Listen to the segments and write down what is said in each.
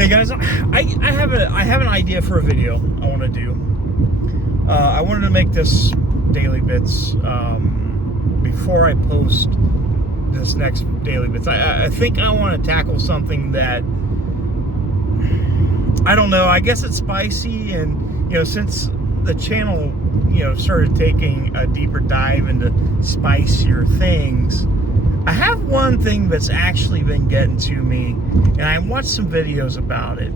Hey guys, I have an idea for a video I want to do. I wanted to make this Daily Bits before I post this next Daily Bits. I think I want to tackle something that, I don't know, I guess it's spicy, and since the channel started taking a deeper dive into spicier things, I have one thing that's actually been getting to me, and I watched some videos about it,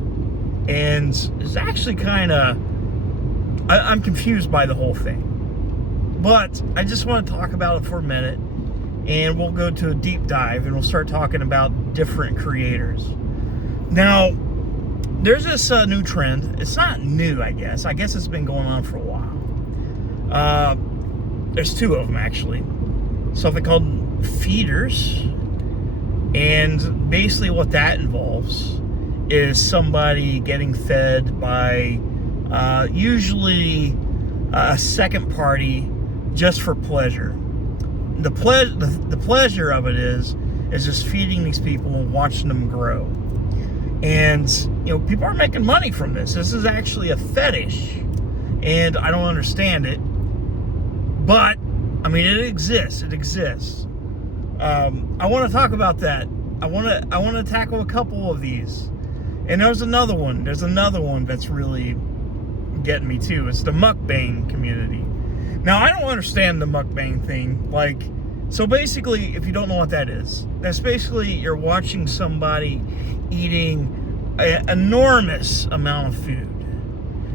and it's actually kind of, I'm confused by the whole thing. But I just want to talk about it for a minute, and we'll go to a deep dive, and we'll start talking about different creators. Now, there's this new trend. It's not new, I guess. I guess it's been going on for a while. There's two of them, actually. Something called feeders, and basically what that involves is somebody getting fed by usually a second party just for pleasure. The pleasure of it is just feeding these people and watching them grow. And people are making money from this. This is actually a fetish, and I don't understand it, but I mean, it exists. I want to talk about that. I want to tackle a couple of these. And there's another one that's really getting me too. It's the Muckbang community. Now, I don't understand the Muckbang thing. So basically, if you don't know what that is, that's basically you're watching somebody eating an enormous amount of food.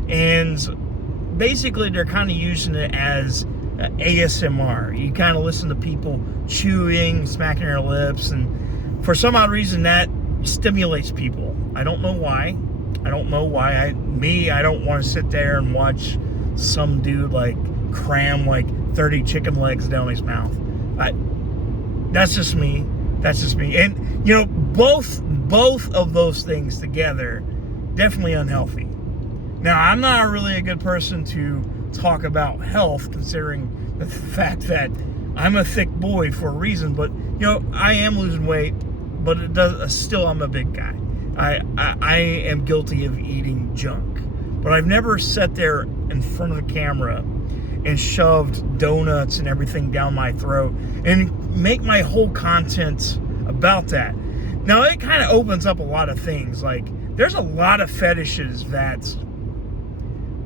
And basically, they're kind of using it as ASMR. You kind of listen to people chewing, smacking their lips, and for some odd reason that stimulates people. I don't know why. I don't want to sit there and watch some dude cram 30 chicken legs down his mouth. That's just me. And both of those things together, definitely unhealthy. Now, I'm not really a good person to talk about health, considering the fact that I'm a thick boy for a reason, but I am losing weight, but I'm a big guy. I am guilty of eating junk, but I've never sat there in front of the camera and shoved donuts and everything down my throat and make my whole content about that. Now, it kind of opens up a lot of things. There's a lot of fetishes that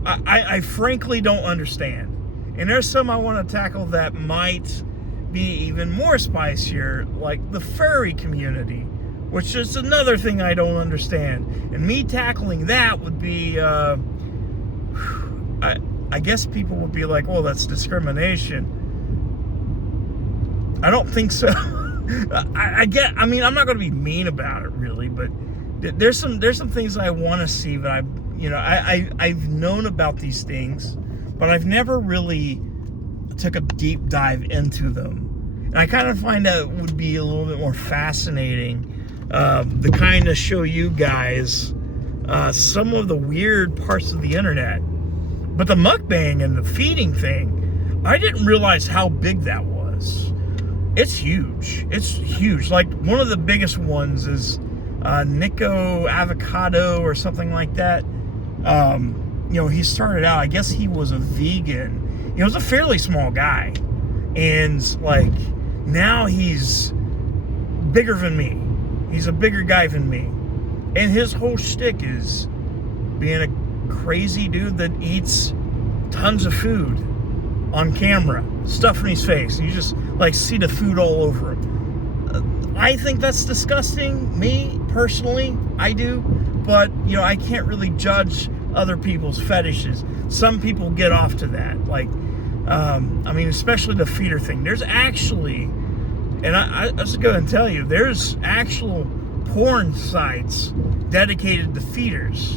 I frankly don't understand. And there's some I want to tackle that might be even more spicier, like the furry community, which is another thing I don't understand. And me tackling that would be, I guess people would be like, well, that's discrimination. I don't think so. I'm not going to be mean about it, really, but there's some things I want to see that I've known about these things, but I've never really took a deep dive into them. And I kind of find that it would be a little bit more fascinating to kind of show you guys some of the weird parts of the internet. But the mukbang and the feeding thing, I didn't realize how big that was. It's huge. One of the biggest ones is Nico Avocado or something like that. He started out, I guess he was a vegan. He was a fairly small guy. And now he's bigger than me. He's a bigger guy than me. And his whole shtick is being a crazy dude that eats tons of food on camera, stuff in his face. You just see the food all over him. I think that's disgusting. Me, personally, I do. But, I can't really judge other people's fetishes. Some people get off to that. Especially the feeder thing. There's actually, and I was going to tell you, there's actual porn sites dedicated to feeders.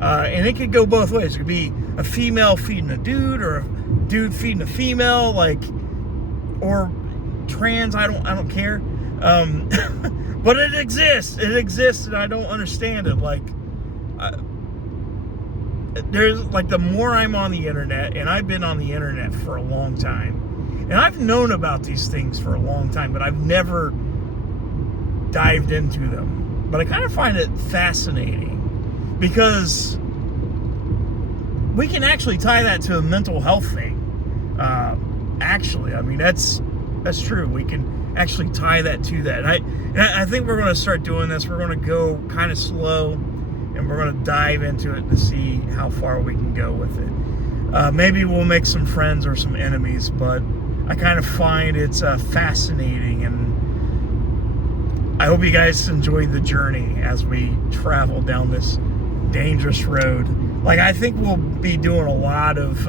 And it could go both ways. It could be a female feeding a dude, or a dude feeding a female, or trans, I don't care. But it exists, and I don't understand it. There's the more I'm on the internet, and I've been on the internet for a long time, and I've known about these things for a long time, but I've never dived into them. But I kind of find it fascinating because we can actually tie that to a mental health thing. Actually, I mean, that's true. We can actually tie that to that. And I think we're going to start doing this. We're going to go kind of slow, and we're going to dive into it to see how far we can go with it. Maybe we'll make some friends or some enemies, but I kind of find it's fascinating, and I hope you guys enjoy the journey as we travel down this dangerous road. Like, I think we'll be doing a lot of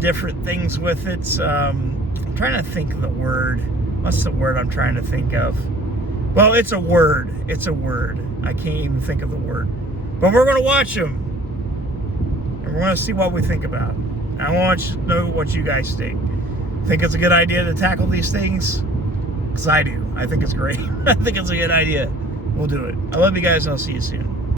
different things with it. I'm trying to think of the word. What's the word I'm trying to think of? Well, it's a word. It's a word. I can't even think of the word. But we're going to watch them, and we're going to see what we think about it. I want you to know what you guys think. Think it's a good idea to tackle these things? Because I do. I think it's great. I think it's a good idea. We'll do it. I love you guys, and I'll see you soon.